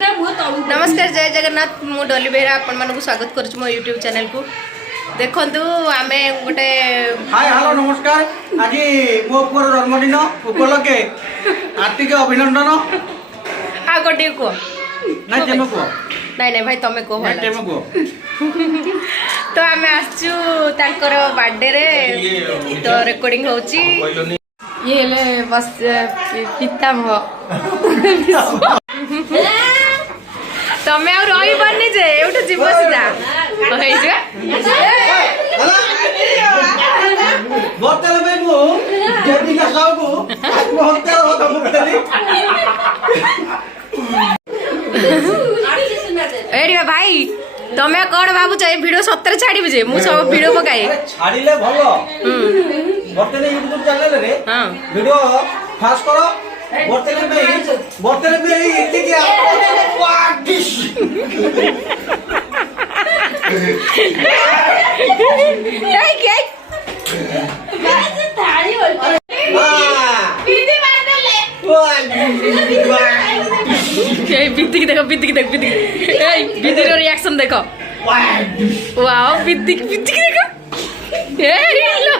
नमस्कार जय जगन्नाथ मु डॉली बेहरा आपण मानक स्वागत कर मो यूट्यूब चैनल को देखंतु आमे गोटे हाय हेलो नमस्कार आज मो पुअर जन्मदिन उपलक्षे हार्दिक अभिनंदन आ गोटे को ना तेम को नहीं नहीं भाई तमे को ना तेम को तो आमे आछू तांकर बर्थडे रे तो रिकॉर्डिंग होची ये ले बस पिता मो तमे और रही बन्नी जे एउठ जीव सीधा तो हे जे बोतल में मु जेबी का साउ को बोतल हो तो मुक्तली एरिया भाई तमे कोन बाबू चाहे वीडियो 70 छाड़ी जे मु सब वीडियो पकाए छाड़ीले भलो बोतल यूट्यूब चैनल रे हां वीडियो फास्ट करो बोतल में इतनी क्या वाडिश ए के बाजे थाली बोल पीती मार देले ए बित्ती की देखो ए बित्ती रो रिएक्शन देखो वाओ बित्ती की देखो ए लो